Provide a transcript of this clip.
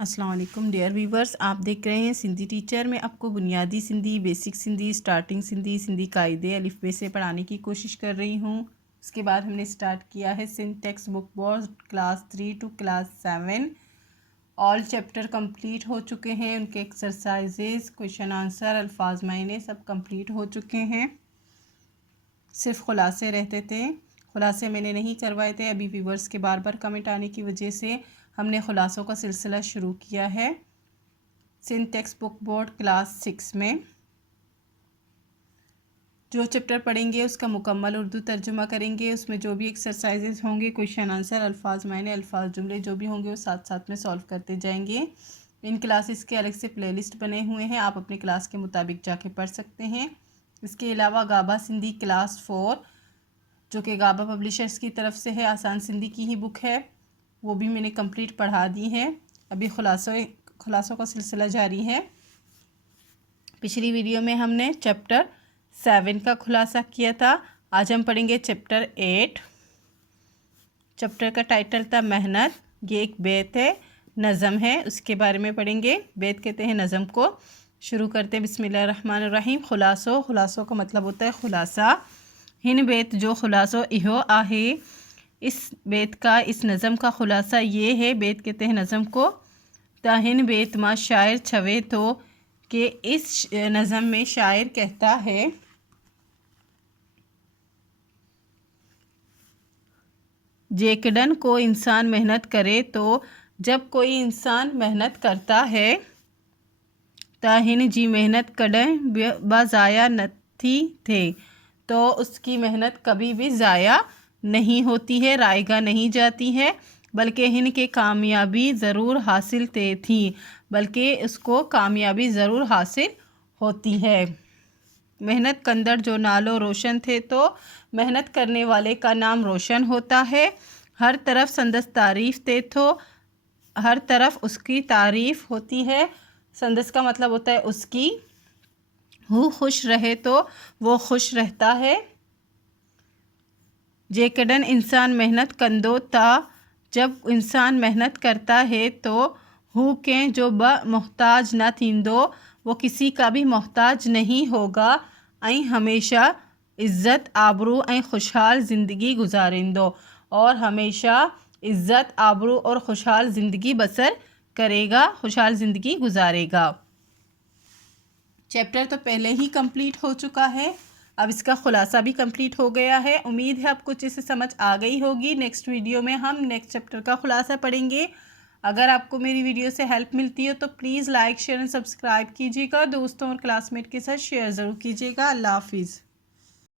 अस्सलाम वालेकुम dear viewers, आप देख रहे हैं सिंधी टीचर में आपको बुनियादी सिंधी, बेसिक सिंधी, स्टार्टिंग सिंधी, सिंधी कायदे अलिफ़बे से पढ़ाने की कोशिश कर रही हूँ। उसके बाद हमने स्टार्ट किया है Sindh text book board class 3 to class 7। All chapter complete हो चुके हैं, उनके एक्सरसाइजेज, क्वेश्चन आंसर, अल्फाज मायने सब कंप्लीट हो चुके हैं। सिर्फ खुलासे रहते थे, खुलासे मैंने नहीं करवाए थे। अभी व्यूवर्स के बार बार कमेंट आने की वजह से हमने खुलासों का सिलसिला शुरू किया है Sindh text book board class 6 में। जो चैप्टर पढ़ेंगे उसका मुकम्मल उर्दू तर्जुमा करेंगे। उसमें जो भी एक्सरसाइजेज होंगे, क्वेश्चन आंसर, अल्फाज मायने, अल्फाज जुमले जो भी होंगे वो साथ साथ में सॉल्व करते जाएंगे। इन क्लासेस के अलग से प्लेलिस्ट बने हुए हैं, आप अपनी क्लास के मुताबिक जाके पढ़ सकते हैं। इसके अलावा गाबा सिंधी क्लास 4 जो कि गाबा पब्लिशर्स की तरफ से है, आसान सिंधी की ही बुक है, वो भी मैंने कंप्लीट पढ़ा दी है। अभी खुलासों का सिलसिला जारी है। पिछली वीडियो में हमने चैप्टर 7 का खुलासा किया था। आज हम पढ़ेंगे चैप्टर 8। चैप्टर का टाइटल था मेहनत। ये एक बेत है, नज़म है, उसके बारे में पढ़ेंगे। बेत कहते हैं नज़म को। शुरू करते हैं बिस्मिल्लाहिर्रहमानिर्रहीम। खुलासों का मतलब होता है खुलासा। हिन बेत जो खुलासो इहो आहे, इस बेत का, इस नज़म का खुलासा ये है। बेत कहते हैं नज़म को। ताहिन बेत माँ शायर छवे तो, कि इस नज़म में शायर कहता है जेकडन को इंसान मेहनत करे तो, जब कोई इंसान मेहनत करता है, ताहिन जी मेहनत कडें बाज़ाया नथी थे, तो उसकी मेहनत कभी भी ज़ाया नहीं होती है, रायगा नहीं जाती है, बल्कि हिन के कामयाबी ज़रूर हासिल ते थी, बल्कि उसको कामयाबी ज़रूर हासिल होती है। मेहनत कंदड़ जो नालो रोशन थे, तो मेहनत करने वाले का नाम रोशन होता है। हर तरफ संदस तारीफ़ थे, तो हर तरफ उसकी तारीफ़ होती है। संदस का मतलब होता है उसकी। हु खुश रहे तो वो खुश रहता है। जेकडन इंसान मेहनत कंदो ता, जब इंसान मेहनत करता है तो हु के जो ब मोहताज न थींदो, वो किसी का भी मोहताज नहीं होगा। ऐं हमेशा इज़्ज़त आबरू ऐं खुशहाल ज़िंदगी गुजारिंदो, और हमेशा इज़्ज़त आबरू और खुशहाल ज़िंदगी बसर करेगा, खुशहाल ज़िंदगी गुजारेगा। चैप्टर तो पहले ही कंप्लीट हो चुका है, अब इसका खुलासा भी कंप्लीट हो गया है। उम्मीद है आपको अच्छे से समझ आ गई होगी। नेक्स्ट वीडियो में हम नेक्स्ट चैप्टर का खुलासा पढ़ेंगे। अगर आपको मेरी वीडियो से हेल्प मिलती हो तो please like, share and subscribe कीजिएगा। दोस्तों और क्लासमेट के साथ शेयर ज़रूर कीजिएगा। अल्लाह हाफिज़।